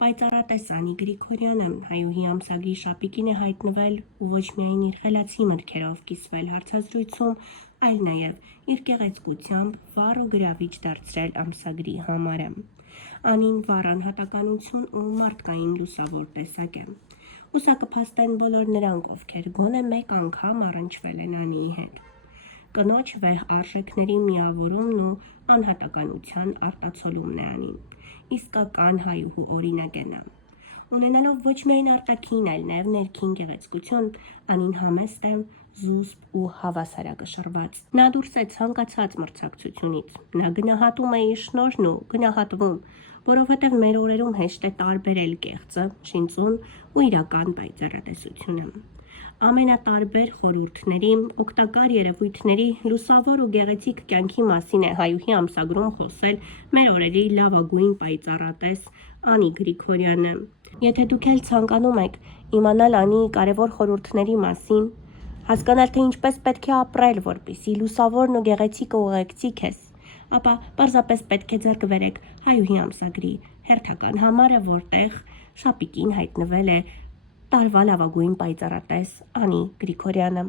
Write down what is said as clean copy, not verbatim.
Պայծառատես Անի Գրիգորյանը հայուհի ամսագրի շապիկին է հայտնվել ու ոչ միայն իր խելացի մտքերով կիսվել հարցազրույցում, այլ նաև իր գեղեցկությամբ վառ ու գրավիչ դարձրել ամսագրի համարը։ Անին վառ անհատականություն ու մարդկային լուսավոր տեսակ է։ Ու սա կփաստեն բոլոր նրանք, ովքեր գոնե մեկ անգամ առնչվել են Անիի հետ։ Կնոջ վեհ արժեքների միավորումն ու անհատականության արտացոլումն է Անին, իսկական հայուհու օրինակ է նա։ Ունենալով ոչ միայն արտաքին, այլ նաև ներքին գեղեցկություն, Անին համեստ է, զուսպ ու հավասարակշռված։ Նա դուրս է ցանկացած մրցակցությունից, նա գնահատում է իր շնորհն ու գնահատվում, որովհետև մեր օրերում հեշտ է տարբերել կեղծը, շինծուն ու իրական պայծառատեսությունը։ Ամենատարբեր խորհուրդների, օգտակար երևույթների, լուսավոր ու գեղեցիկ կյանքի մասին է հայուհի ամսագրում խոսել մեր օրերի լավագույն պայծառատես Անի Գրիգորյանը։ Եթե դուք էլ ցանկանում եք իմանալ Անիի կարևոր խորհուրդների մասին, հասկանալ թե ինչպես պետք է ապրել, որպեսզի լուսավորն ու գեղեցիկը ուղեկցի քեզ, ապա պարզապես պետք է ձեռք բերեք հայուհի ամսագրի հերթական համարը, որտեղ շապիկին հայտնվել է տարվա լավագույն պայծառատես Անի Գրիգորյանը։